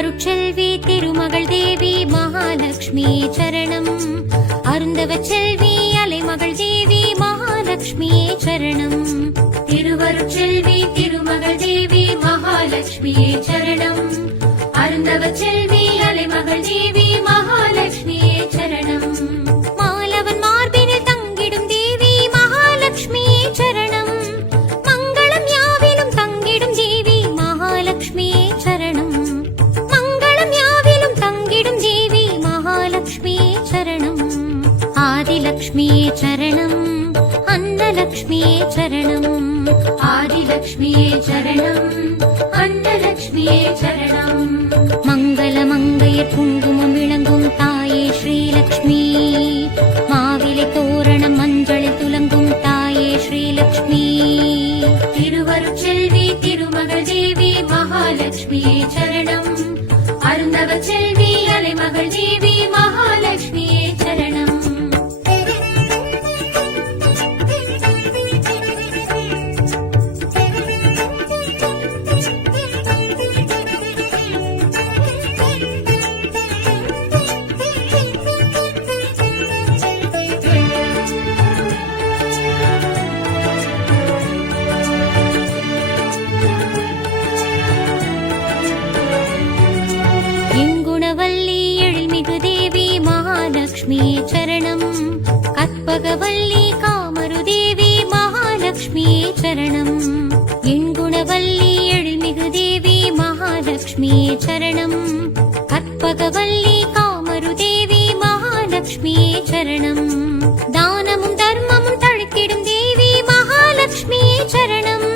திருவருட்செல்வி திருமகள் தேவி மகாலட்சுமி சரணம். அருந்தவச்செல்வி அலைமகள் தேவி மகாலட்சுமி சரணம். திருவருட்செல்வி திருமகள் தேவி மகாலட்சுமி சரணம். அருந்தவச்செல்வி அலைமகள் தேவி மகாலட்சுமி சரணம். மாலவன் மார்பினில் தங்கிடும் தேவி மகாலட்சுமி சரணம். மங்களம் யாவிலும் தங்கிடும் தேவி மகாலட்சுமி சரணம். மங்களம் யாவிலும் தங்கிடும் தேவி மகாலட்சுமி சரணம். ஆதிலட்சுமி சரணம். அன்னலட்சுமி சரணம். ஆதிலட்சுமி சரணம். அன்னலட்சுமி சரணம். மங்கள மங்கையர் குங்குமம் விளங்கும் தாயே ஸ்ரீலக்ஷ்மி. மாவிலை தோரணம் மஞ்சளில் துலங்கும் தாயே ஸ்ரீலக்ஷ்மி. திருவருட்செல்வி திருமகள் தேவி மகாலட்சுமி சரணம். அருந்தவச்செல்வி அலைமகள் தேவி மகாலட்சுமி சரணம். மகாலட்சுமி சரணம். கற்பகவல்லி காமருதேவி மகாலட்சுமி சரணம். எண்குணவல்லி எழில்மிகு தேவி மகாலட்சுமி சரணம். கற்பகவல்லி காமருதேவி மகாலட்சுமி சரணம். தானமும் தர்மமும் தழைத்திடும் தேவி மகாலட்சுமி சரணம்.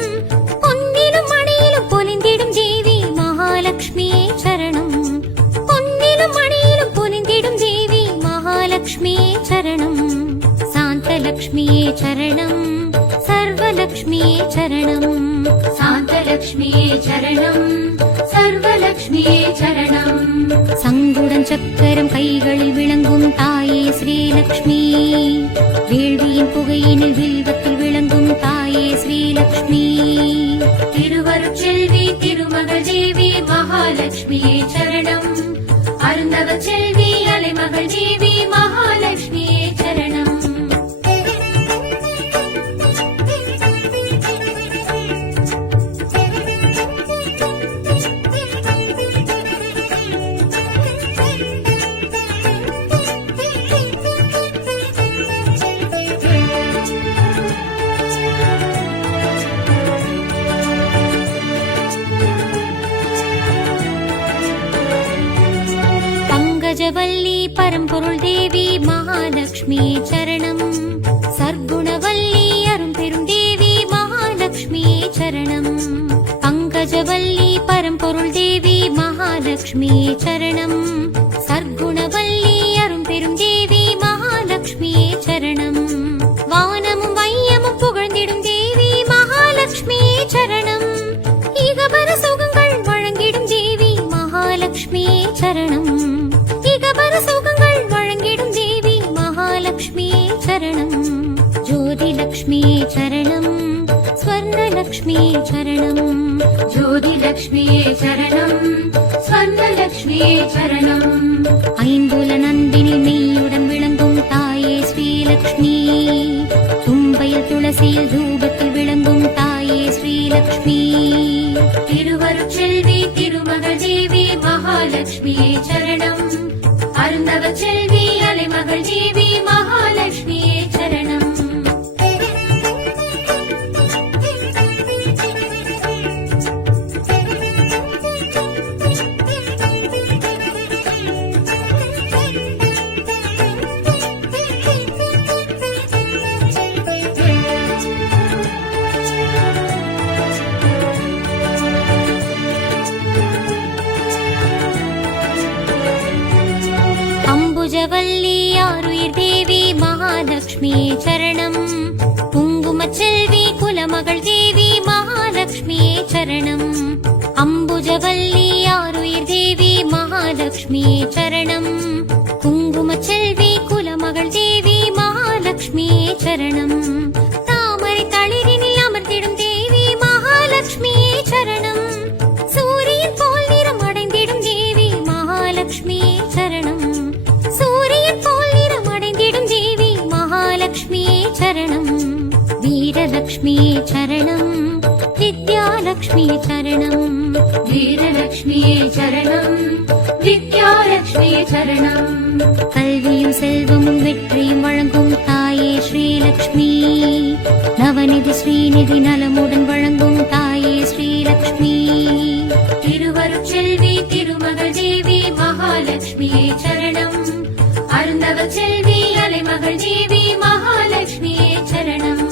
பொன்னிலும் மணியிலும் பொலிந்திடும் தேவி மகாலட்சுமி சரணம். பொன்னிலும் மணியிலும் பொலிந்திடும் தேவி மகாலட்சுமி சரணம். சாந்தலக்ஷ்மி சரணம். சர்வலக்ஷ்மி சரணம். சாந்தலக்ஷ்மி சரணம். சர்வலக்ஷ்மி சரணம். சங்குடன் சக்கரம் கைகளில் விளங்கும் தாயே ஸ்ரீலக்ஷ்மி. வேள்வியின் புகையினில் வில்வத்தில் விளங்கும் தாயே ஸ்ரீலக்ஷ்மி. திருவருட்செல்வி திருமகள் தேவி மகாலட்சுமி சரணம். அருந்தவச்செல்வி அலைமகள் தேவி மகாலட்சுமி சரணம். பங்கஜவல்லி பரம்பொருள் தேவி மகாலட்சுமி சரணம். சர்க்குணவல்லி அரும்பெரும் தேவி மகாலட்சுமி சரணம். பங்கஜவல்லி பரம்பொருள் தேவி மகாலட்சுமி சரணம். சர்க்குணவல்லி அரும்பெரும் தேவி மகாலட்சுமி சரணம். வானமும் வையமும் புகழ்ந்திடும் தேவி மகாலட்சுமி சரணம். இகபர சுகங்கள் வழங்கிடும் தேவி மகாலட்சுமி சரணம். இகபர சுகங்கள் வழங்கிடும் தேவி மகாலட்சுமி சரணம். ஜோதிலக்ஷ்மி சரணம். ஸ்வர்ணலக்ஷ்மி சரணம். ஜோதிலக்ஷ்மி சரணம். ஸ்வர்ணலக்ஷ்மி சரணம். ஐம்புல நந்தினி மெய்யுடன் விளங்கும் தாயே ஸ்ரீலக்ஷ்மி. தும்பையில் துளசியில் தூபத்தில் விளங்கும் தாயே ஸ்ரீலக்ஷ்மி. திருவருட்செல்வி திருமகள் தேவி மகாலட்சுமி சரணம். அருந்தவச்செல்வி அலைமகள் தேவி மகாலட்சுமி சரணம். அம்புஜவல்லி ஆருயிர் தேவி மகாலட்சுமி சரணம். குங்குமச்செல்வி குலமகள் தேவி மகாலட்சுமி சரணம். அம்புஜவல்லி ஆருயிர் தேவி மகாலட்சுமி சரணம். குங்குமச்செல்வி குலமகள் தேவி மகாலட்சுமி சரணம். தாமரை தளிரினில் அமர்ந்திடும் தேவி மகாலட்சுமி சரணம். சூரியன் போல் நிறம் அடைந்திடும் தேவி சரணம் வித்யாலக்ஷ்மியே சரணம் வீரலக்ஷ்மியே சரணம் வித்யாலக்ஷ்மியே சரணம் கல்வியும் செல்வமும் வெற்றியும் வழங்கும் தாயே ஸ்ரீலக்ஷ்மி நவநிதி ஸ்ரீநிதி நலமுடன் வழங்கும் தாயே ஸ்ரீலக்ஷ்மி திருவருட்செல்வி திருமகள் தேவி மகாலட்சுமியே சரணம் அருந்தவ செல்வி அலைமகள் தேவி மகாலட்சுமியே சரணம்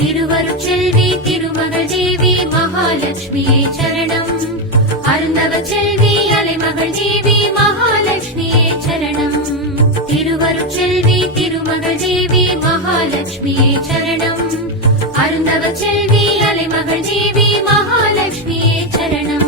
திருவருட்செல்வி திருமகள் தேவி மகாலட்சுமியே சரணம் அருந்தவ செல்வி அலைமகள் தேவி மகாலட்சுமியே சரணம் திருவருட்செல்வி திருமகள் தேவி மகாலட்சுமியே சரணம் அருந்தவ செல்வி அலைமகள் தேவி மகாலட்சுமியே சரணம்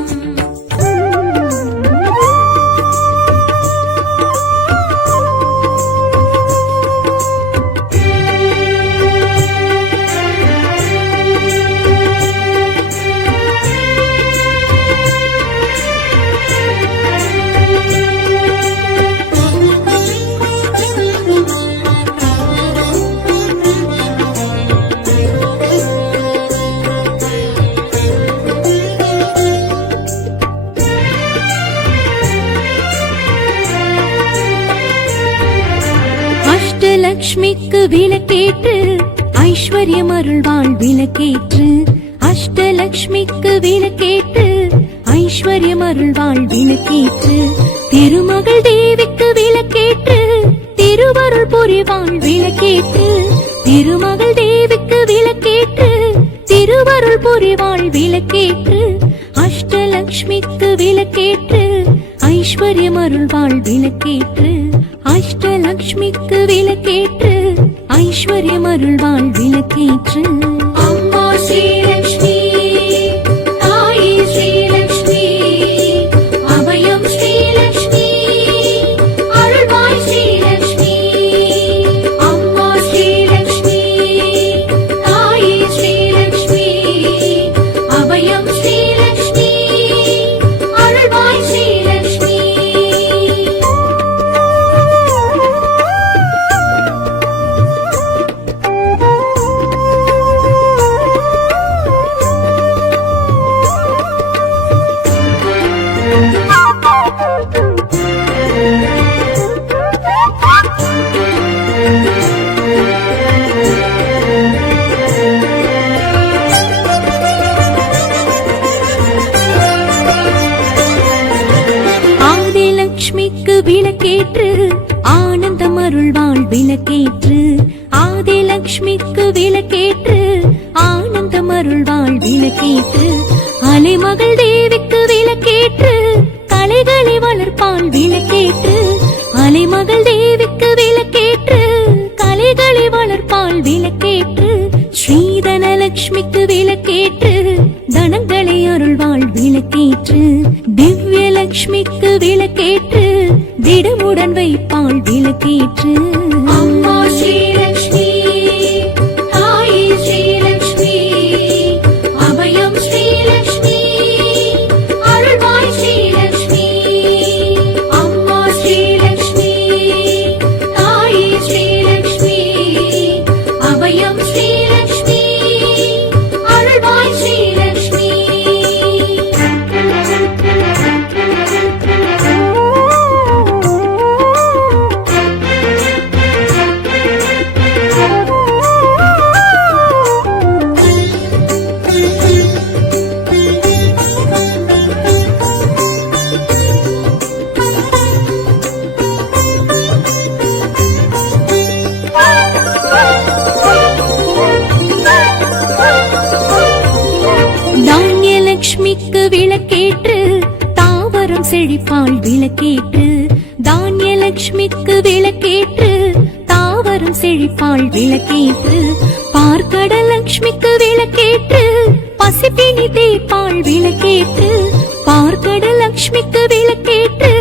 அஷ்டலக்ஷ்மிக்கு விளக்கேற்று ஐஸ்வர்யம் அருள்வாள் விளக்கேற்று அஷ்டலக்ஷ்மிக்கு விளக்கேற்று ஐஸ்வர்யம் அருள்வாள் விளக்கேற்று திருமகள் தேவிக்கு விளக்கேற்று திருவருள் புரிவாள் விளக்கேற்று திருமகள் தேவிக்கு விளக்கேற்று திருவருள் புரிவாள் விளக்கேற்று அஷ்டலக்ஷ்மிக்கு விளக்கேற்று ஐஸ்வர்யம் அருள்வாள் விளக்கேற்று அஷ்டலக்ஷ்மிக்கு விளக்கேற்று ஐஸ்வர்யம் அருள்வாள் விளக்கேற்று அம்மா ஸ்ரீலக்ஷ்மி தாயே ஸ்ரீலக்ஷ்மி அபயம் ஸ்ரீலக்ஷ்மி அருள்வாய் ஸ்ரீலக்ஷ்மி அம்மா ஸ்ரீலக்ஷ்மி தாயே ஸ்ரீலக்ஷ்மி அபயம் ஸ்ரீலக்ஷ்மி அருள்வாய் ஸ்ரீலக்ஷ்மி ஆதிலக்ஷ்மிக்கு விளக்கேற்று ஆனந்தம் அருள்வாள் விளக்கேற்று ஆதிலக்ஷ்மிக்கு விளக்கேற்று ஆனந்தம் அருள்வாள் விளக்கேற்று அலைமகள் தேவிக்கு விளக்கேற்று கலைகளை வளர்ப்பாள் விளக்கேற்று அலைமகள் தேவிக்கு விளக்கேற்று கலைகளை வளர்ப்பாள் விளக்கேற்று ஸ்ரீதனலக்ஷ்மிக்கு விளக்கேற்று தனங்களை அருள்வாள் விளக்கேற்று திவ்யலக்ஷ்மிக்கு விளக்கேற்று திடமுடன் வைப்பாள் விளக்கேற்று அம்மா ஸ்ரீலக்ஷ்மி தாயே ஸ்ரீலக்ஷ்மி அபயம் ஸ்ரீலக்ஷ்மி அருள்வாய் ஸ்ரீலக்ஷ்மி அம்மா ஸ்ரீலக்ஷ்மி தாயே ஸ்ரீலக்ஷ்மி அபயம் ஸ்ரீலக்ஷ்மி அருள்வாய் ஸ்ரீலக்ஷ்மி தானியலக்ஷ்மிக்கு விளக்கேற்று தாவரம் செழிப்பாள் விளக்கேற்று தானியலக்ஷ்மிக்கு விளக்கேற்று தாவரம் செழிப்பாள் விளக்கேற்று பார்க்கடலக்ஷ்மிக்கு விளக்கேற்று பசிப்பினி தீர்ப்பாள் விளக்கேற்று பார்க்கடலக்ஷ்மிக்கு விளக்கேற்று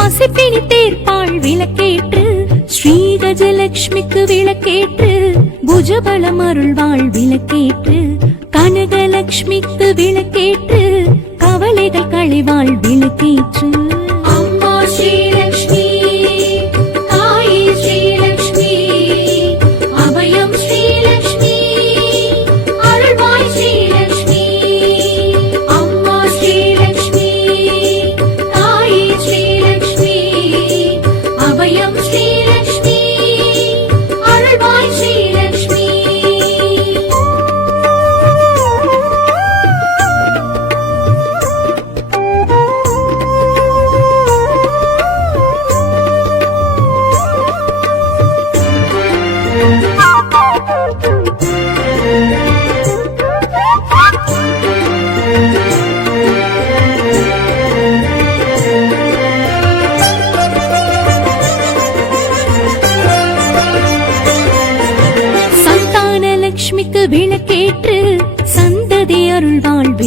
பசிப்பினி தீர்ப்பாள் விளக்கேற்று ஸ்ரீகஜலக்ஷ்மிக்கு விளக்கேற்று புஜபலம் அருள்வாள் விளக்கேற்று கனகலக்ஷ்மிக்கு விளக்கேற்று கவலைகள் களைவாள் விளக்கேற்று அம்மா ஸ்ரீலக்ஷ்மி தாயே ஸ்ரீலக்ஷ்மி அபயம் ஸ்ரீலக்ஷ்மி அருள்வாய்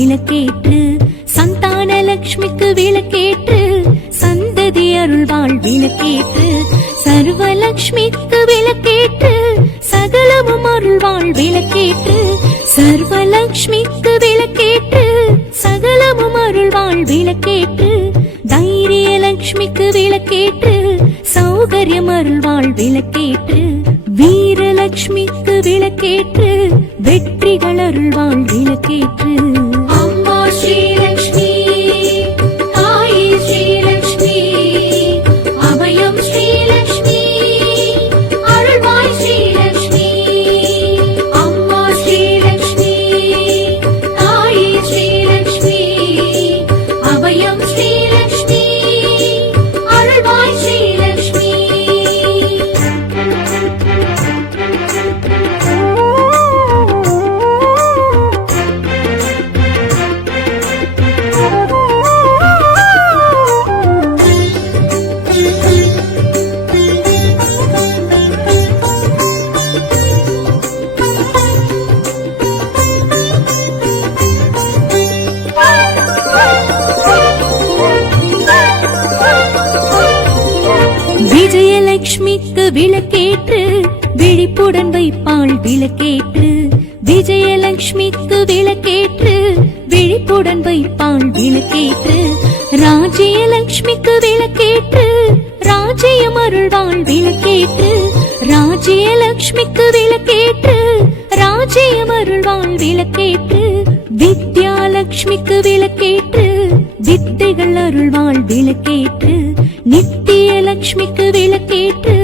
விளக்கேற்று சந்தான லக்ஷ்மிக்கு விளக்கேற்று சந்ததி அருள்வாள் விளக்கேற்று சர்வலக்ஷ்மிக்கு விளக்கேற்று சகலமும் அருள்வாள் விளக்கேற்று சர்வலக்ஷ்மிக்கு விளக்கேற்று சகலமும் அருள்வாள் விளக்கேற்று தைரிய லக்ஷ்மிக்கு விளக்கேற்று சௌகரியம் அருள்வாள் விளக்கேற்று வீரலக்ஷ்மிக்கு விளக்கேற்று வெற்றிகள் அருள்வாள் விளக்கேற்று அம்மா ஸ்ரீலக்ஷ்மி தாயே ஸ்ரீலக்ஷ்மி அபயம் ஸ்ரீலக்ஷ்மி அருள்வாய் ஸ்ரீலக்ஷ்மி அம்மா ஸ்ரீலக்ஷ்மி தாயே ஸ்ரீலக்ஷ்மி அபயம் ஸ்ரீலக்ஷ்மி அருள்வாய் ஸ்ரீலக்ஷ்மி விஜயலட்சுமிக்கு விளக்கேற்று விழிப்புடன் வைப்பாள் விளக்கேற்று விஜயலட்சுமிக்கு விளக்கேற்று விழிப்புடன் வைப்பாள் விளக்கேற்று ராஜ்யலட்சுமிக்கு விளக்கேற்று ராஜ்யம் அருள்வாள் விளக்கேற்று ராஜ்யலட்சுமிக்கு விளக்கேற்று ராஜ்யம் அருள்வாள் விளக்கேற்று வித்யாலட்சுமிக்கு விளக்கேற்று வித்தைகள் அருள்வாள் விளக்கேற்று நித்திய லட்சுமிக்கு விளக்கேற்று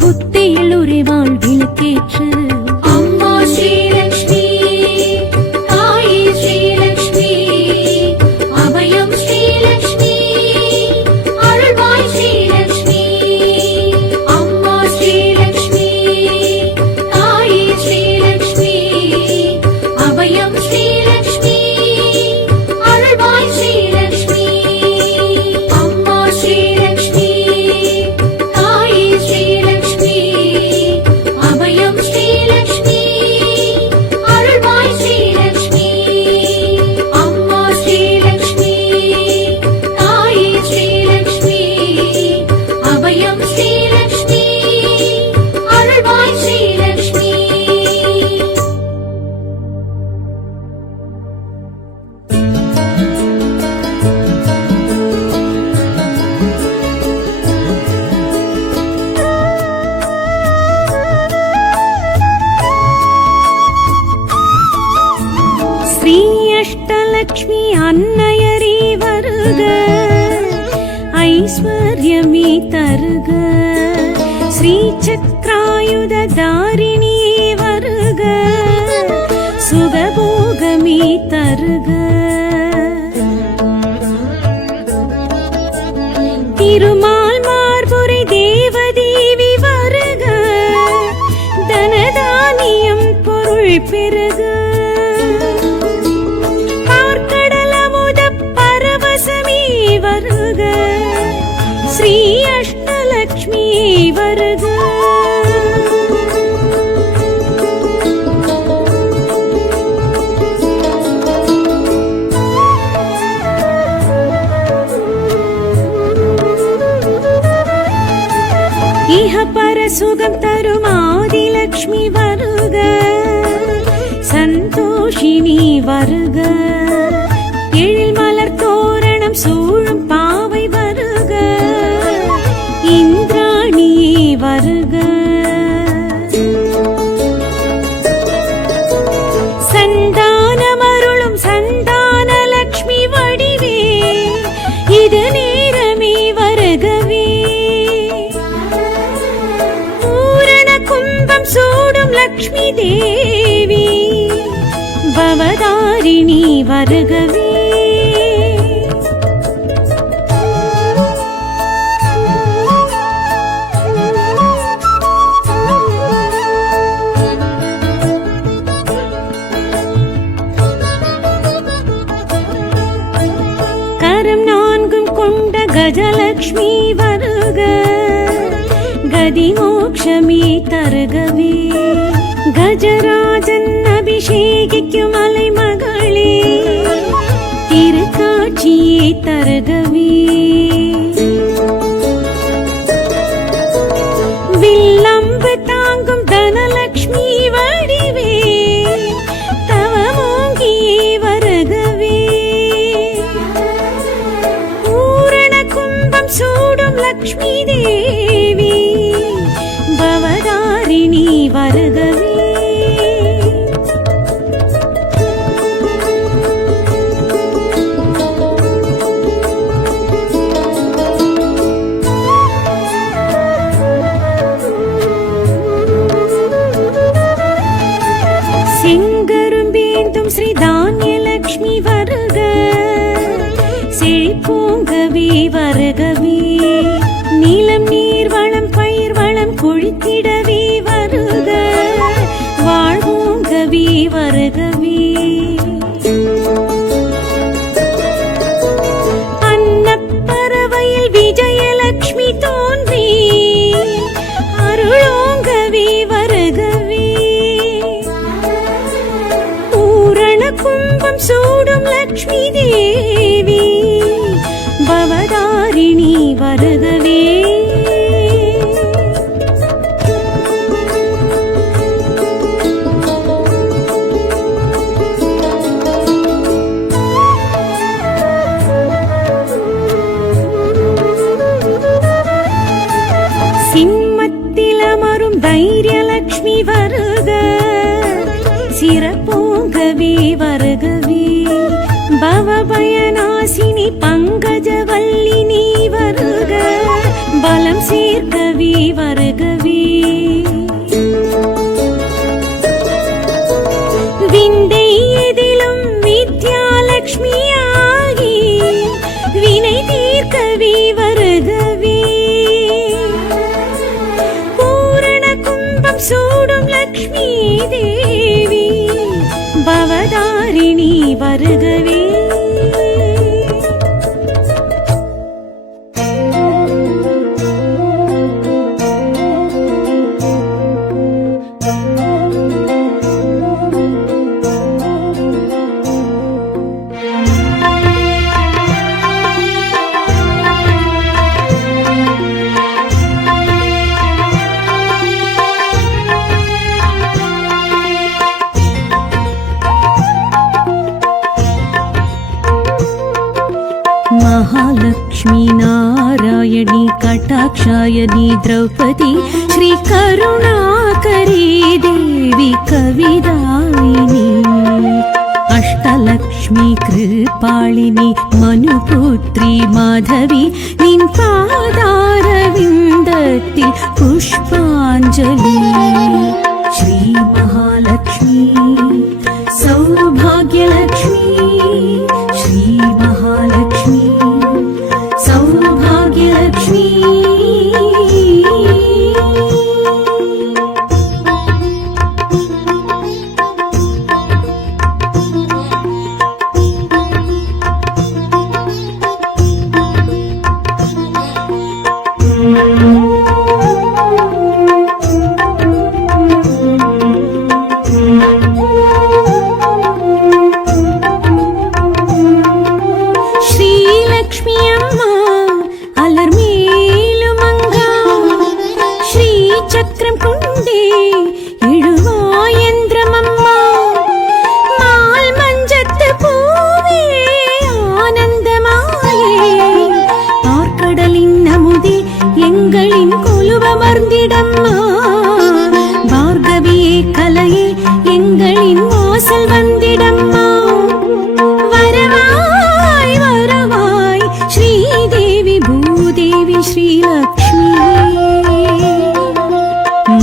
புத்தியில் உறைவாள் விளக்கேற்று அம்மா ஸ்ரீலக்ஷ்மி தாயே ஸ்ரீலக்ஷ்மி அபயம் ஸ்ரீலக்ஷ்மி அருள்வாய் ஸ்ரீலக்ஷ்மி அம்மா ஸ்ரீலக்ஷ்மி தாயே ஸ்ரீலக்ஷ்மி அபயம் ஸ்ரீலக்ஷ்மி அருள்வாய் ஸ்ரீலக்ஷ்மி அம்மா ஸ்ரீலக்ஷ்மி தாயே ஸ்ரீலக்ஷ்மி அபயம் ஸ்ரீலக்ஷ்மி அருள்வாய் ஸ்ரீலக்ஷ்மி அம்மா ஸ்ரீலக்ஷ்மி தாயே ஸ்ரீலக்ஷ்மி அபயம் ஸ்ரீலக்ஷ்மி அருள்வாய் ஸ்ரீலக்ஷ்மி ஸ்ரீ அஷ்டலக்ஷ்மி அன்னையரே வருக ஐஸ்வர்யமே தருக ஸ்ரீ சக்ராயுத தாரிணியே வருக சுகபோகமே தருக திருமால் மார்புரை தேவதேவி வருக தனதானியம் பொருள் பெருக பரவசமே வருக ஸ்ரீ அஷ்டலக்ஷ்மி வருக இஹ பர சுகம் தரும் ஆதிலக்ஷ்மி வருக சந்தோஷினி வருக எழில் மலர் தோரணம் சூழும் பாவை வருக இந்திராணியே வருக சந்தானமருளும் சந்தான லக்ஷ்மி வடிவே இது நேரமே வருகவே பூரண கும்பம் சூடும் லக்ஷ்மி தேவி பவதாரிணி வருகவே கரம் நான்கும் கொண்ட கஜலக்ஷ்மி வருக கதி மோக்ஷமே தருகவே கஜராஜன் அபிஷேகிக்கும் அலை மகளே லக்ஷ்மி தேவி பவதாரிணி வருகவே. செங்கரும்பேந்தும் ஸ்ரீ தானியலக்ஷ்மி வருக, செழிப்போங்கவே வருகவே. நீலம் நீர் வளம் பயிர் வளம் கொழித்திடவே வருக, வாழ்வோங்கவே வருகவே. அன்னப்பறவையில் விஜயலக்ஷ்மி தோன்றி அருளோங்கவே வருகவே. பூரண கும்பம் சூடும் லக்ஷ்மி தேவி பவதாரிணி வருகவே. சிம்மத்திலமரும் தைரியலக்ஷ்மி வருக, சிறப்போங்கவே வருகவே. பவபயநாசினி பங்கஜவல்லினி வருக, பலம் சேர்க்கவே வருகவே. விந்தை எதிலும் வித்யாலக்ஷ்மியாகி வினை தீர்க்கவே வருகவே. பூரண கும்பம் சூடும் லக்ஷ்மி தேவி பவதாரிணி வருகவே. महालक्ष्मी नारायणी कटाक्षायणी द्रौपदी श्री करुणाकरी देवी कविदायिनी. अष्टलक्ष्मी कृपालिनी मनुपुत्री माधवी निन् पादारविन्दत्तिल पुष्पाञ्जलि. श्री महालक्ष्मी सौभाग्यलक्ष्मी, श्री महालक्ष्मी सौभाग्यलक्ष्मी.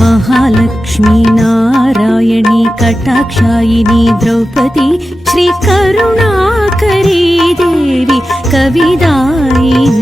महालक्ष्मी नारायणी कटाक्षायिनी द्रौपदी श्री करुणाकरी देवी कविदायिनी.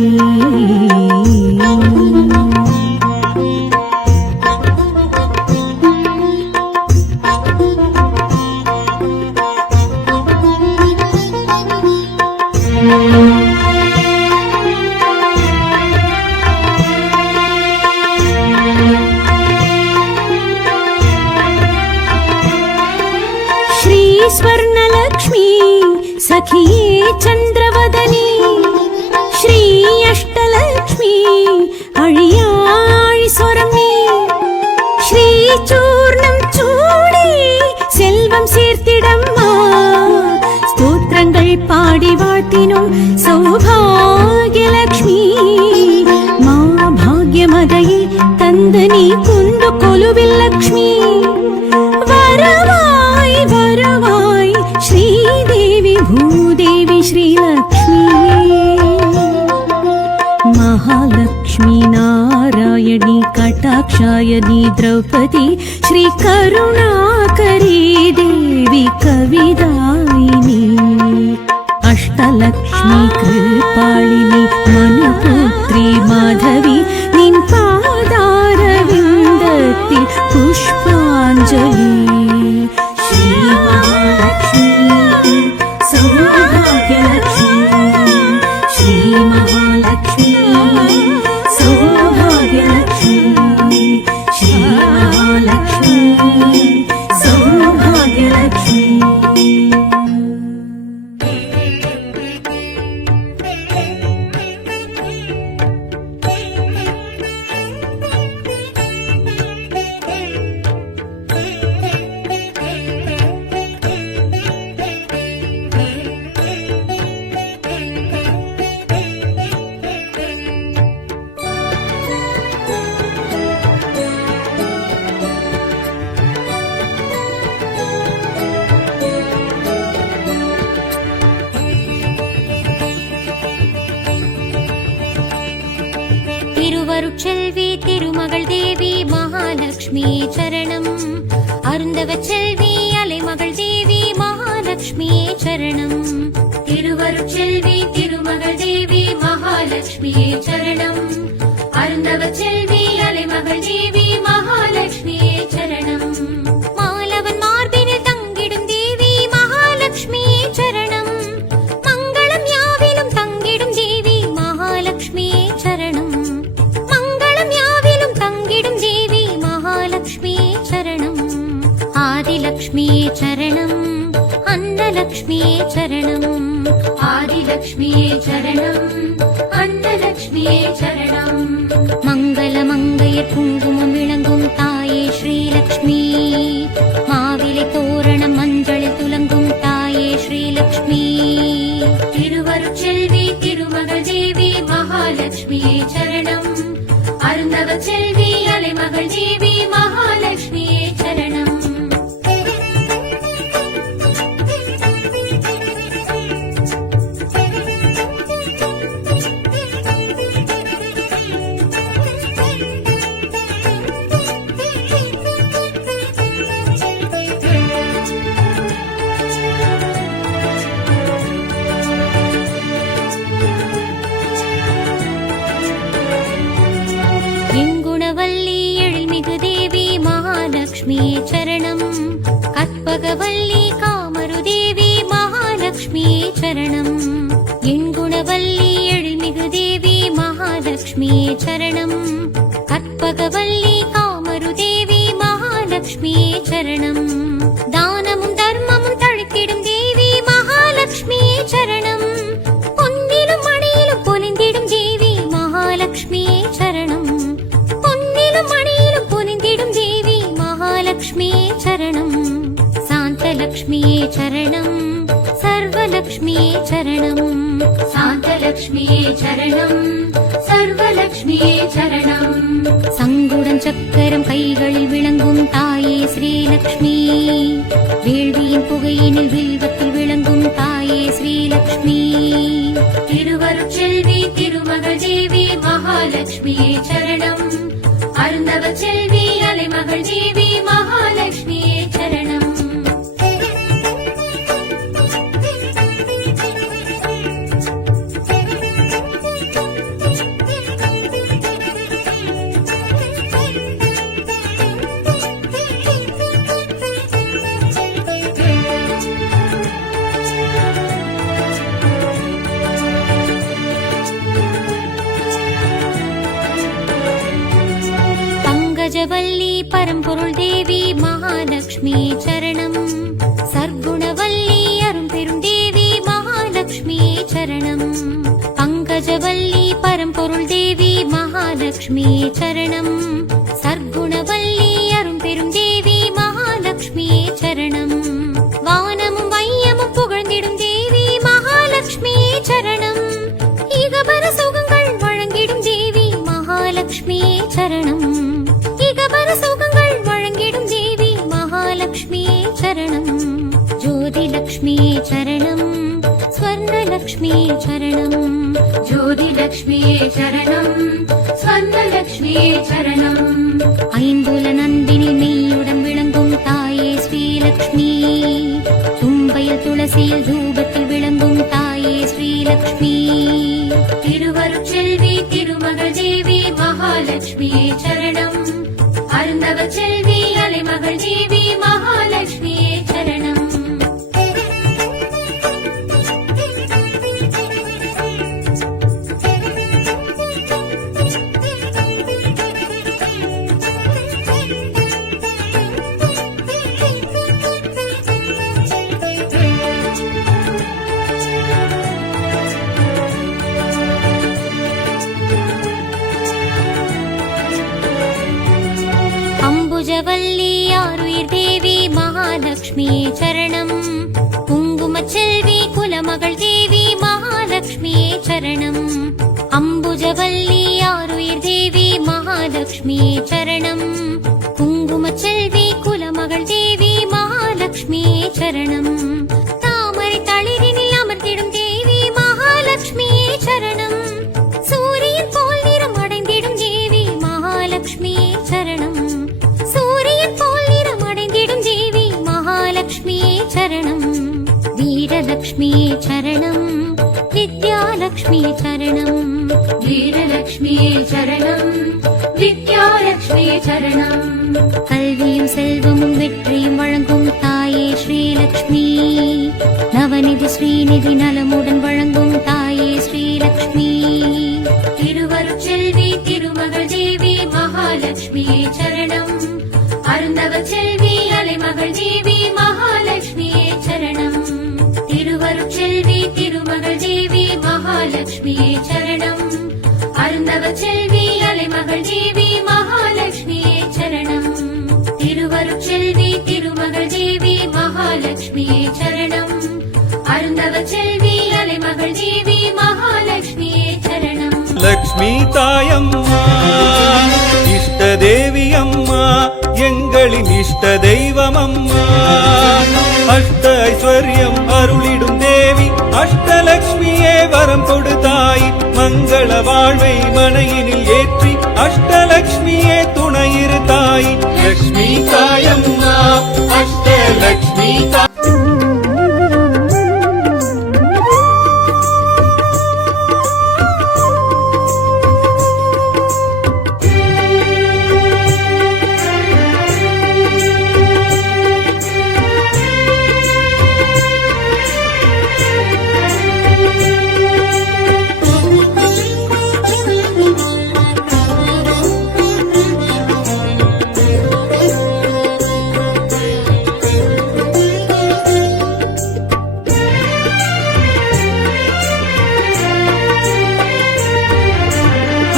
स्वर्णलक्ष्मी सखिये चंद्रवदनी श्री अष्टलक्ष्मी अळियाळि स्वरमे श्री चूर्णम चूडी सेल्वम சேர்த்திடம்மா ஸ்தோத்திரங்கள் பாடி வாழ்த்தினோம் சௌபாகியலக்ஷ்மி மா भूदेवी श्रीलक्ष्मी महालक्ष्मी नारायणी कटाक्षायनी द्रौपदी श्रीकरुणाकरी देवी कविदायिनी अष्टलक्ष्मी कृपालिनी मनुपुत्री माधवी निन पादारविन्दत्तिल पुष्पाञ्जलि श्री महालक्ष्मी सौभाग्यलक्ष्मी श्री महालक्ष्मी सौभाग्यलक्ष्मी श्री महालक्ष्मी सौभाग्यलक्ष्मी திருவருட்செல்வி திருமகள் தேவி மகாலட்சுமி சரணம் அருந்தவச்செல்வி அலைமகள் தேவி மகாலட்சுமி சரணம் திருவருட்செல்வி திருமகள் தேவி மகாலட்சுமி சரணம் அருந்தவச்செல்வி அலைமகள் தேவி மகாலட்சுமி சரணம் மாலவன் மார்பினில் தங்கிடும் தேவி மகாலட்சுமி சரணம் மங்களம் யாவிலும் தங்கிடும் தேவி மகாலட்சுமி சரணம் देवी महालक्ष्मी चरणम् आदिलक्ष्मी चरणम् अन्नलक्ष्मी चरणम् आदिलक्ष्मी चरणम् अन्नलक्ष्मी चरणम् मङ्गलमङ्गयर् कुङ्कुमम् विळङ्गुम् ताये श्रीलक्ष्मी माविलै तोरणम् मञ्जळिल तुलङ्गुम् ताये श्रीलक्ष्मी तिरुवरुट्सेल्वी तिरुमगळ देवी महालक्ष्मी चरणम् அருந்தவச்செல்வி அலைமகள் தேவி மகாலட்சுமி சரணம் எங்குணவல்லி எழில்மிகு தேவி மகாலட்சுமி சரணம் கற்பகவல்லி காமரு தேவி மகாலட்சுமி சரணம் எங்குணவல்லி எழில்மிகு தேவி மகாலட்சுமி சரணம் கற்பகவல்லி காமரு தேவி மகாலட்சுமி சரணம் தானமும் தர்மமும் தழைத்திடும் தேவி மகாலட்சுமி சரணம் பொன்னிலும் மணியிலும் பொலிந்திடும் தேவி மகாலட்சுமி சரணம் लक्ष्मी चरणं शान्तलक्ष्मी चरणं सर्वलक्ष्मी चरणं शान्तलक्ष्मी चरणं सर्वलक्ष्मी चरणं சங்குடன் சக்கரம் கைகளில் விளங்கும் தாயே ஸ்ரீலக்ஷ்மி வேள்வியின் புகையினில் வில்வத்தில் விளங்கும் தாயே ஸ்ரீலக்ஷ்மி திருவருட்செல்வி திருமகள் தேவி மகாலட்சுமி சரணம் அருந்தவச்செல்வி அலைமகள் தேவி மகாலட்சுமி சரணம் பங்கஜவல்லி பரம்பொருள் தேவி மகாலட்சுமி சரணம் சர்க்குணவல்லி அரும்பெரும் தேவி மகாலட்சுமி சரணம் பங்கஜவல்லி பரம்பொருள் தேவி மகாலட்சுமி சரணம் சர்க்குணவல்லி அரும்பெரும் தேவி மகாலட்சுமி சரணம் வானமும் வையமும் புகழ்ந்திடும் தேவி மகாலட்சுமி சரணம் இகபர சுகங்கள் வழங்கிடும் தேவி மகாலட்சுமி சரணம் இகபர சுகங்கள் வழங்கிடும் தேவி மகாலட்சுமி சரணம் ஜோதிலக்ஷ்மி சரணம் ஸ்ரீலக்ஷ்மியே சரணம். ஜோதிலக்ஷ்மியே சரணம், ஸ்வர்ணலக்ஷ்மியே சரணம். ஐம்புல நந்தினி நெய்யுடன் விளங்கும் தாயே ஸ்ரீலக்ஷ்மி. தும்பையில் துளசியில் தூபத்தில் விளங்கும் தாயே ஸ்ரீலக்ஷ்மி. திருவருட்செல்வி திருமகள் தேவி மகாலட்சுமியே சரணம். அருந்தவ செல்வி அலைமகள் தேவி மகாலட்சுமியே சரணம். அம்புஜவல்லி ஆருயிர் தேவி மகாலட்சுமியே சரணம். குங்குமச் செல்வி குலமகள் தேவி மகாலட்சுமியே சரணம். அம்புஜவல்லி ஆருயிர் தேவி மகாலட்சுமியே சரணம். குங்குமச் செல்வி குலமகள் தேவி மகாலட்சுமியே சரணம். தாமரை தளிரினில் அமர்ந்திடும் தேவி மகாலட்சுமியே சரணம். சூரியன் போல் நிறம் அடைந்திடும் தேவி மகாலட்சுமியே சரணம். சூரியன் போல் நிறம் அடைந்திடும் தேவி மகாலட்சுமியே சரணம். வீரலட்சுமியே சரணம், வித்யாலட்சுமியே சரணம். வீரலட்சுமியே சரணம், வித்யாலட்சுமியே சரணம். கல்வியும் செல்வமும் வெற்றியும் வழங்கும் தாயே ஸ்ரீலக்ஷ்மி. நவநிதி ஸ்ரீநிதி நலமுடன் வழங்கும் தாயே ஸ்ரீலக்ஷ்மி. திருவருட்செல்வி திருமகள் தேவி மகாலட்சுமியே சரணம். அருந்தவ செல்வி அலைமகள் தேவி மகாலட்சுமியே சரணம். திருவருட்செல்வி திருமகள் தேவி மகாலட்சுமியே சரணம். அருந்தவ செல்வி அலைமகள் தேவி மகாலட்சுமியே சரணம். திருவருட்செல்வி திருமகள் தேவி மகாலட்சுமியே சரணம். அருந்தவ செல்வி அலைமகள் தேவி மகாலட்சுமியே சரணம். லக்ஷ்மி தாயம்மா, இஷ்ட தேவி அம்மா, எங்களின் இஷ்ட தெய்வம் அம்மா. அஷ்ட ஐஸ்வர்யம் அருளிடும் தேவி அஷ்டலக்ஷ்மியே வரம் கொடுத்தாய். மங்கள வாழ்வை மனையினில் ஏற்றி அஷ்டலக்ஷ்மியே துணையிரு தாய். லக்ஷ்மி தாயம்மா, அஷ்டலக்ஷ்மி தாய்.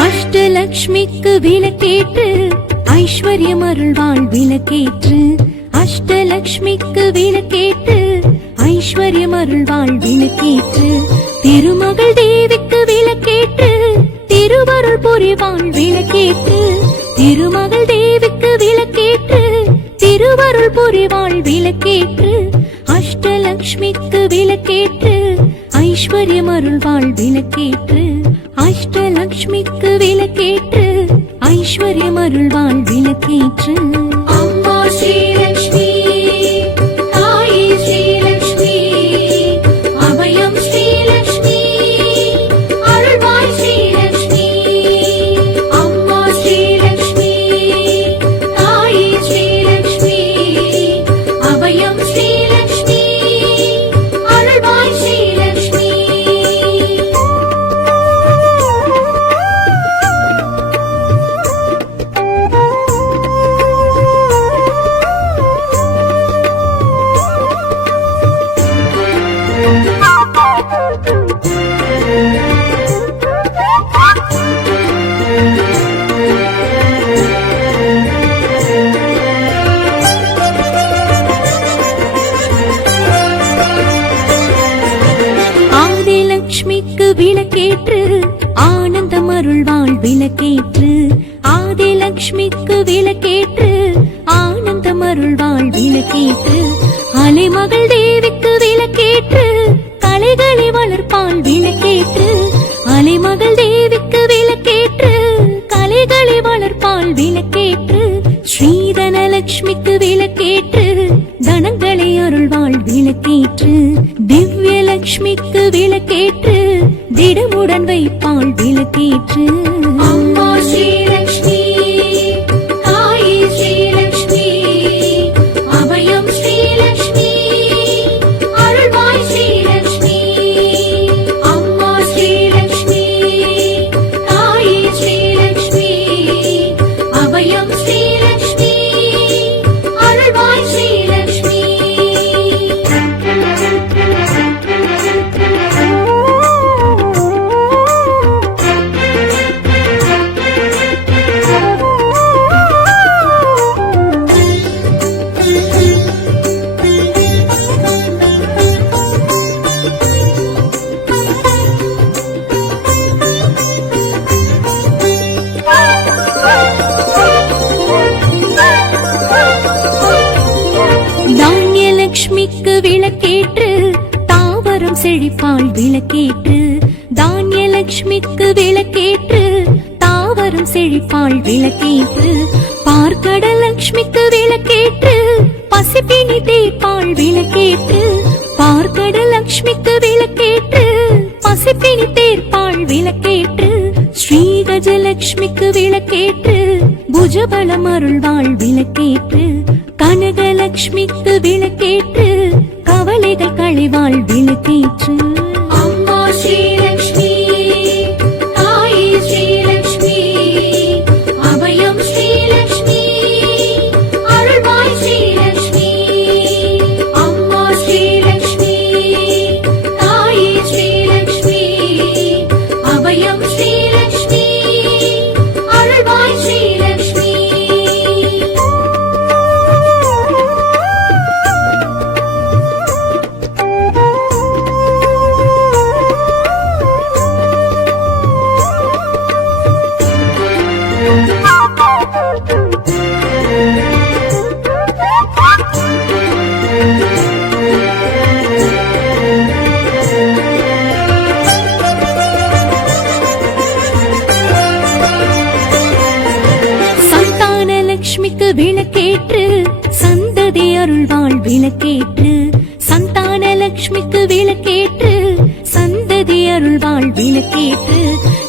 அஷ்டலக்ஷ்மிக்கு விளக்கேற்று ஐஸ்வர்யம் அருள்வாள் விளக்கேற்று. அஷ்டலக்ஷ்மிக்கு விளக்கேற்று ஐஸ்வர்யம் அருள்வாள் விளக்கேற்று. திருமகள் தேவிக்கு விளக்கேற்று திருவருள் புரிவாள் விளக்கேற்று. திருமகள் தேவிக்கு விளக்கேற்று திருவருள் புரிவாள் விளக்கேற்று. அஷ்டலக்ஷ்மிக்கு விளக்கேற்று ஐஸ்வர்யம் அருள்வாள் விளக்கேற்று. அஷ்டலக்ஷ்மிக்கு விளக்கேற்று ஐஸ்வர்யம் அருள்வாள் விளக்கேற்று. அம்மா ஸ்ரீலக்ஷ்மி, தாயே ஸ்ரீலக்ஷ்மி, அபயம் ஸ்ரீலக்ஷ்மி, அருள்வாய் ஸ்ரீலக்ஷ்மி. அம்மா ஸ்ரீலக்ஷ்மி, தாயே ஸ்ரீலக்ஷ்மி, அபயம் ஸ்ரீலக்ஷ்மி, அருள்வாய் ஸ்ரீலக்ஷ்மி. ஆதிலக்ஷ்மிக்கு விளக்கேற்று ஆனந்தம் அருள்வாள் விளக்கேற்று. ஆதிலக்ஷ்மிக்கு விளக்கேற்று ஆனந்தம் அருள்வாள் விளக்கேற்று. அலைமகள் தேவிக்கு விளக்கேற்று கலைகளை வளர்ப்பாள் வளர்ப்பாள் விளக்கேற்று அலைமகள் தேவிக்கு விளக்கேற்று கலைகளை வளர்ப்பாள் விளக்கேற்று ஸ்ரீதனலட்சுமிக்கு விளக்கேற்று தனங்களை அருள்வாள் விளக்கேற்று திவ்யலட்சுமிக்கு விளக்கேற்று திடமுடன் வைப்பாள் விளக்கேற்று அம்மா ஸ்ரீலக்ஷ்மி தாயே ஸ்ரீலக்ஷ்மி அபயம் ஸ்ரீலக்ஷ்மி அருள்வாய் ஸ்ரீலக்ஷ்மி அம்மா ஸ்ரீலக்ஷ்மி தாயே ஸ்ரீலக்ஷ்மி அபயம் ஸ்ரீலக்ஷ்மி அருள்வாய் ஸ்ரீலக்ஷ்மி தானியலட்சுமிக்கு விளக்கேற்று தாவரம் செழிப்பாள் விளக்கேற்று தானியலட்சுமிக்கு விளக்கேற்று தாவரம் செழிப்பாள் விளக்கேற்று பார்க்கடலட்சுமிக்கு விளக்கேற்று பசிப்பினி தீர்ப்பாள் விளக்கேற்று பார்க்கடலட்சுமிக்கு விளக்கேற்று பசிப்பினி தீர்ப்பாள் விளக்கேற்று ஸ்ரீகஜலட்சுமிக்கு விளக்கேற்று புஜபலம் அருள்வாள் விளக்கேற்று கனகலட்சுமிக்கு விளக்கேற்று கவலைகள் களைவாள் விளக்கேற்று அம்மா ஸ்ரீலக்ஷ்மி தாயே ஸ்ரீலக்ஷ்மி அபயம் ஸ்ரீலக்ஷ்மி அருள்வாய் ஸ்ரீலக்ஷ்மி அம்மா ஸ்ரீலக்ஷ்மி தாயே ஸ்ரீலக்ஷ்மி அபயம் ஸ்ரீலக்ஷ்மி அருள்வாய் ஸ்ரீலக்ஷ்மி சந்தானலட்சுமிக்கு விளக்கேற்று சந்ததி அருள்வாள் விளக்கேற்று சந்தானலட்சுமிக்கு விளக்கேற்று சந்ததி அருள்வாள் விளக்கேற்று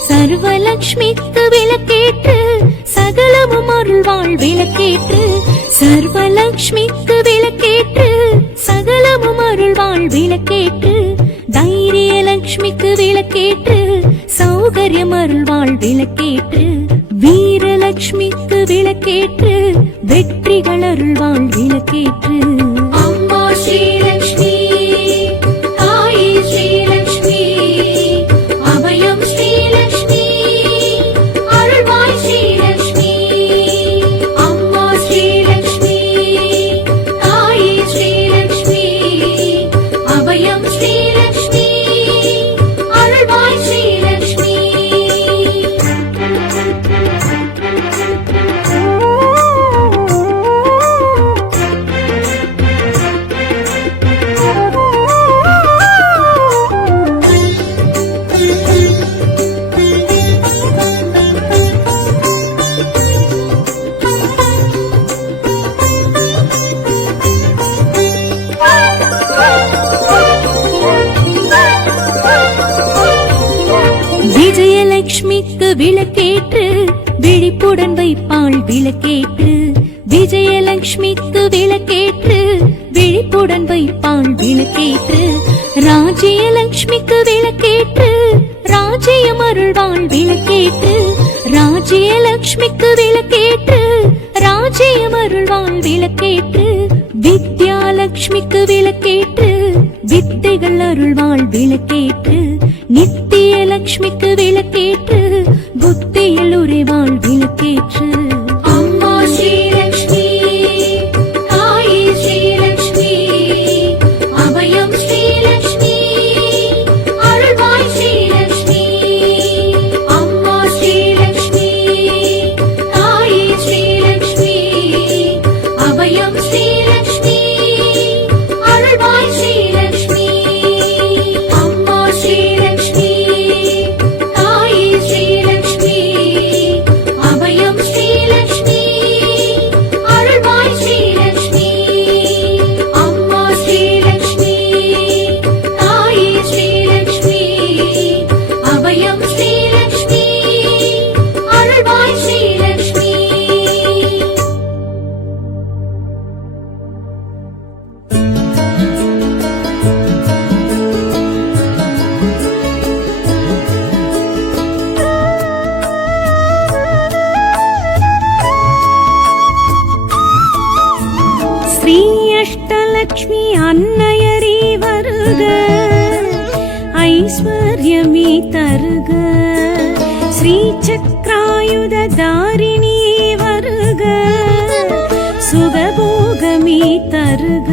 சர்வலட்சுமிக்கு விளக்கேற்று சகலமும் அருள்வாள் விளக்கேற்று சர்வலட்சுமிக்கு விளக்கேற்று சகலமும் அருள்வாள் விளக்கேற்று தைரியலட்சுமிக்கு விளக்கேற்று சௌகரியம் அருள்வாள் விளக்கேற்று வீரலட்சுமிக்கு விளக்கேற்று வெற்றிகள் அருள்வாள் விளக்கேற்று அம்மா ஸ்ரீலக்ஷ்மி தாயே ஸ்ரீலக்ஷ்மி அபயம் ஸ்ரீலக்ஷ்மி அருள்வாய் ஸ்ரீலக்ஷ்மி அம்மா ஸ்ரீலக்ஷ்மி தாயே ஸ்ரீலக்ஷ்மி அபயம் ஸ்ரீலக்ஷ்மி அருள்வாய் ஸ்ரீலக்ஷ்மி விஜயலட்சுமிக்கு விளக்கேற்று விழிப்புடன் வைப்பாள் விளக்கேற்று விஜயலட்சுமிக்கு விளக்கேற்று விழிப்புடன் வைப்பாள் விளக்கேற்று ராஜ்யலட்சுமிக்கு விளக்கேற்று ராஜ்யம் அருள்வாள் விளக்கேற்று ராஜ்யலட்சுமிக்கு விளக்கேற்று ராஜ்யம் அருள்வாள் விளக்கேற்று வித்யாலட்சுமிக்கு விளக்கேற்று வித்தைகள் அருள்வாள் விளக்கேற்று நித்தியலட்சுமிக்கு விளக்கேற்று புத்தியில் உறைவாள் விளக்கேற்று அம்மா ஸ்ரீலக்ஷ்மி தாயே ஸ்ரீலக்ஷ்மி அபயம் ஸ்ரீலக்ஷ்மி அருள்வாய் ஸ்ரீலக்ஷ்மி அம்மா ஸ்ரீலக்ஷ்மி தாயே ஸ்ரீலக்ஷ்மி அபயம் ஸ்ரீலக்ஷ்மி அருள்வாய் ஸ்ரீலக்ஷ்மி அம்மா ஸ்ரீலக்ஷ்மி ஐஸ்வர்யமே தருக ஸ்ரீ சக்ராயுத தாரிணி வருக சுகபோகமே தருக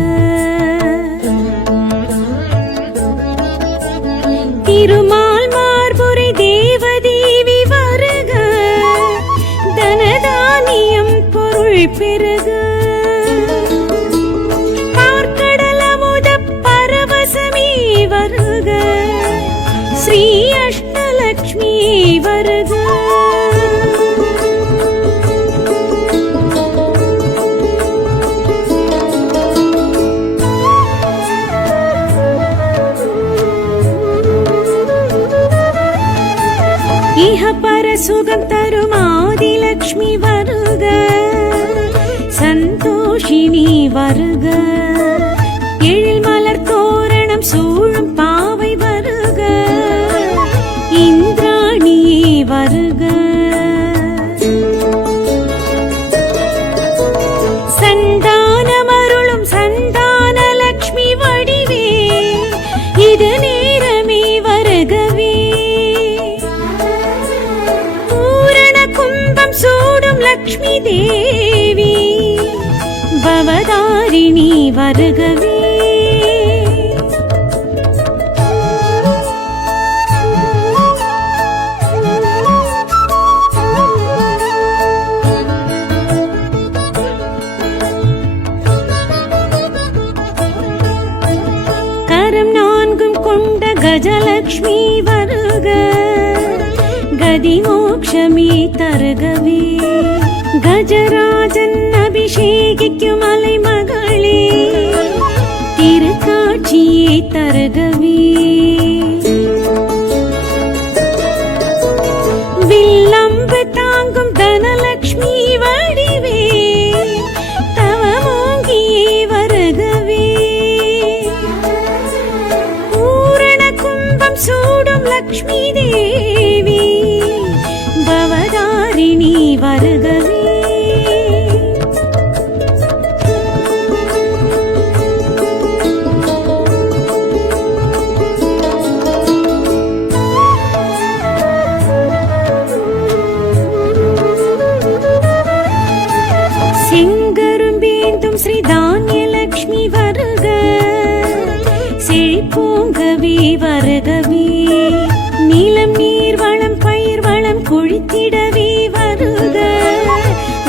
திருமால் மார்புரை தேவதேவி வருக தனதானியம் பொருள் பெருக பார்க்கடலமுத பரவசமே வருக ஸ்ரீ அஷ்டலக்ஷ்மி வருக இஹ பர சுகம் தரும் ஆதிலக்ஷ்மி வருக சந்தோஷினி வருக எழில் மலர் தோரணம் சூழும் பாவை வருக இந்திராணியே வருக சந்தானமருளும் சந்தான லக்ஷ்மி வடிவே இது நேரமே வருகவே சூடும் லக்ஷ்மி தேவி பவதாரிணி வருகவே கரம் நான்கும் கொண்ட கஜலக்ஷ்மி வருக கதி மோக்ஷமே தருகவே கஜராஜன் அபிஷேகிக்கும் மலைமகளே திருக்காட்சியே தருகவே வில்லம்பு தாங்கும் தனலக்ஷ்மி வடிவே தவமோங்கியே வருகவே பூரண கும்பம் சூடும் லக்ஷ்மி தேவி பவதாரிணி வருகவே செங்கரும்பேந்தும் ஸ்ரீ தானியலக்ஷ்மி வருக செழிப்போங்கவே வருகவே நிலம் நீர் வளம் பயிர் வளம் கொழித்திடவே வருக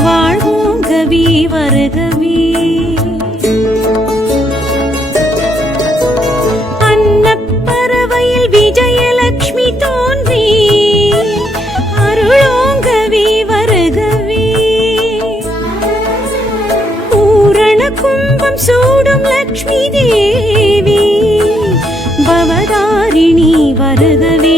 வாழ்வோங்கவே வருகவே அன்னப்பறவையில் விஜயலக்ஷ்மி தோன்றி அருளோங்கவே வருகவே பூரண கும்பம் சூடும் லக்ஷ்மி தேவி பவதாரிணி வருகவே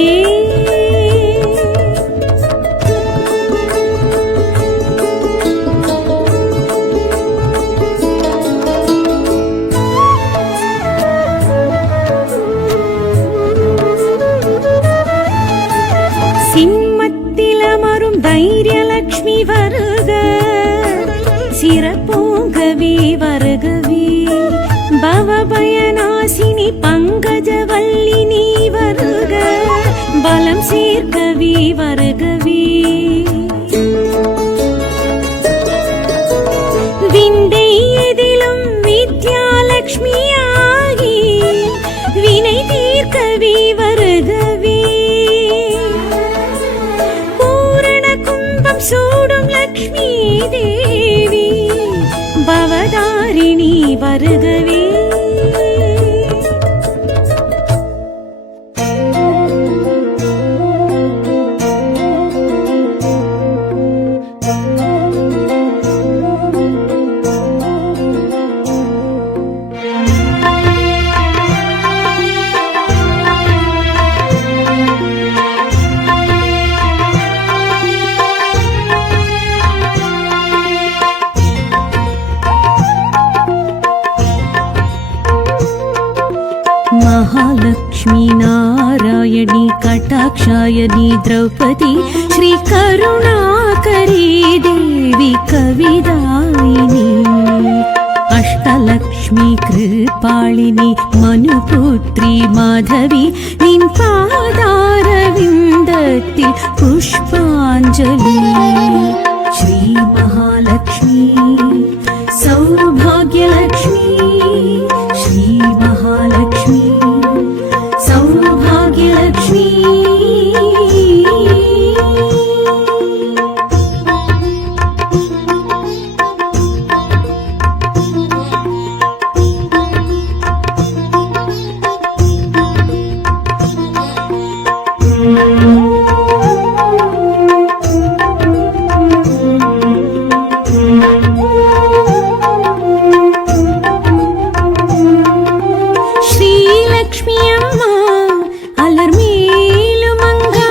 சிம்மத்திலமரும் தைரியலக்ஷ்மி வருக சிறப்போங்கவே வருகவே பவபயநாசினி பங்கஜவல்லினி வருக பலம் சேர்க்கவே வருகவே விந்தை எதிலும் வித்யாலக்ஷ்மியாகி வினை தீர்க்கவே வருகவே பூரண கும்பம் சூடும் லக்ஷ்மி தேவி பவதாரிணி வருகவே महालक्ष्मी नारायणी कटाक्षायणी द्रौपदी श्री करुणाकरी देवी कविदायिनी अष्टलक्ष्मी कृपालिनी मनुपुत्री माधवी நின் பாதாரவிந்தத்தில் புஷ்பாஞ்சலி. ஸ்ரீ மகாலட்சுமி சௌபாகியலட்சுமி, ஸ்ரீ மகாலட்சுமி சௌபாகியலட்சுமி. ஸ்ரீலக்ஷ்மி அம்மா அலர்மேலுமங்கா,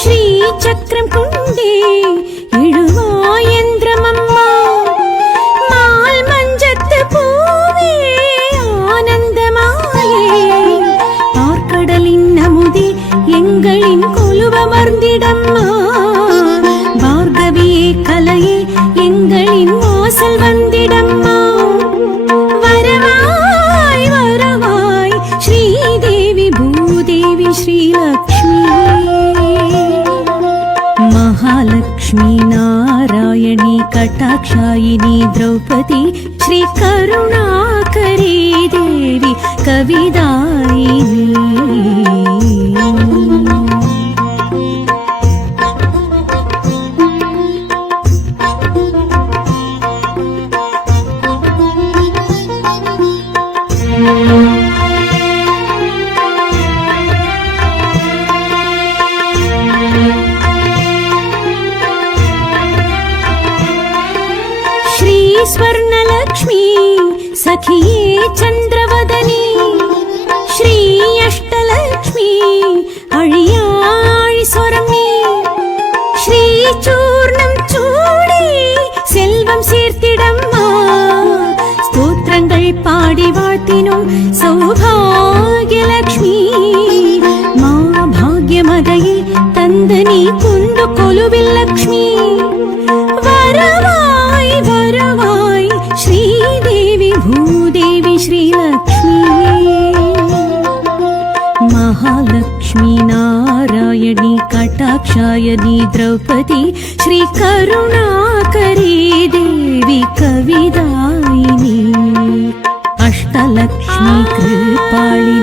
ஸ்ரீ சக்கரம் கொண்டே எழுவாயந்திரமம்மா. மால் மஞ்சத்து பூவே ஆனந்தமாயே, பார்க்கடலின் அமுதே எங்களின் கொலுவமர்ந்திடம்மா. பார்கவியே கலையே எங்களின் வாசல் வந்திடம்மா. வரவாய் வரவாய் ஸ்ரீதேவி பூதேவி ஸ்ரீலக்ஷ்மி. மகாலட்சுமி நாராயணி கட்டாட்சாயினி திரௌபதி, ஸ்ரீ கருணாகரி தேவி கவிதாயினி. श्री स्वर्णलक्ष्मी सखिये चन्द्रवदनी, श्री अष्टलक्ष्मी अழியாழி சொரமே. श्री चूर्णம் சூடி செல்வம் சேர்த்திடம்மா. ஸ்தோத்திரங்கள் பாடி வாழ்த்தினோம் சௌபாகியலக்ஷ்மி. மா பாக்யமதையே தந்து நீ கொண்டு கொலுவில் லக்ஷ்மி. வரவாய் வரவாய் ஸ்ரீதேவி பூதேவி ஸ்ரீலக்ஷ்மி. மகாலட்சுமி நாராயணி கட்டாட்சாயனி திரௌபதி, ஸ்ரீ கருணாகரி தேவி கவிதாயினி. அஷ்டலக்ஷ்மி கிருபாளி